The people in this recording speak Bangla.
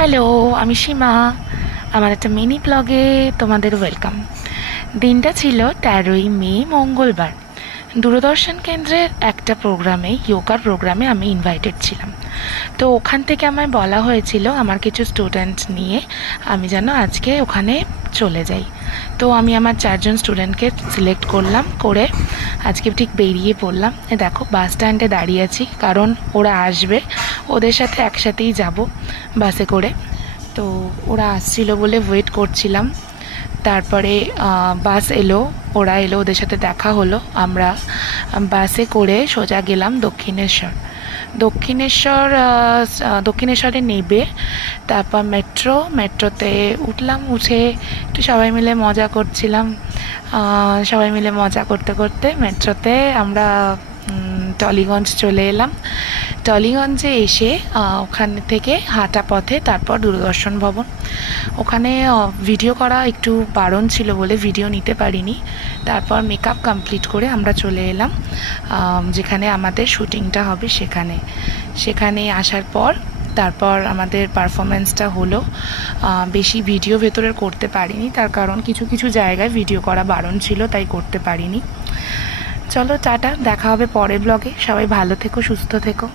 হ্যালো, আমি সীমা। আমার একটা মিনি ব্লগে তোমাদের ওয়েলকাম। দিনটা ছিল 13ই মে, মঙ্গলবার। দূরদর্শন কেন্দ্রের একটা প্রোগ্রামে, যোগার প্রোগ্রামে আমি ইনভাইটেড ছিলাম। তো ওখান থেকে আমায় বলা হয়েছিল আমার কিছু স্টুডেন্ট নিয়ে আমি যেন আজকে ওখানে চলে যাই। তো আমি আমার 4জন স্টুডেন্টকে সিলেক্ট করলাম, করে আজকে ঠিক বেরিয়ে পড়লাম। দেখো বাস স্ট্যান্ডে দাঁড়িয়ে আছি, কারণ ওরা আসবে, ওদের সাথে একসাথেই যাব বাসে করে। তো ওরা আসছিল বলে ওয়েট করছিলাম। তারপরে বাস এলো, ওরা এলো, ওদের সাথে দেখা হলো। আমরা বাসে করে সোজা গেলাম দক্ষিণেশ্বর। দক্ষিণেশ্বরে নেবে, তারপর মেট্রোতে উঠলাম। উঠে একটু সবাই মিলে মজা করছিলাম। সবাই মিলে মজা করতে করতে মেট্রোতে আমরা টলিগঞ্জ চলে এলাম। টলিগঞ্জে এসে ওখান থেকে হাঁটা পথে তারপর দূরদর্শন ভবন। ওখানে ভিডিও করা একটু বারণ ছিল বলে ভিডিও নিতে পারিনি। তারপর মেকআপ কমপ্লিট করে আমরা চলে এলাম যেখানে আমাদের শুটিংটা হবে সেখানে আসার পর তারপর আমাদের পারফরমেন্সটা হলো। বেশি ভিডিও ভেতরের করতে পারিনি, তার কারণ কিছু কিছু জায়গায় ভিডিও করা বারণ ছিল, তাই করতে পারিনি। চলো টাটা, দেখা হবে পরের ব্লগে। সবাই ভালো থেকো, সুস্থ থেকো।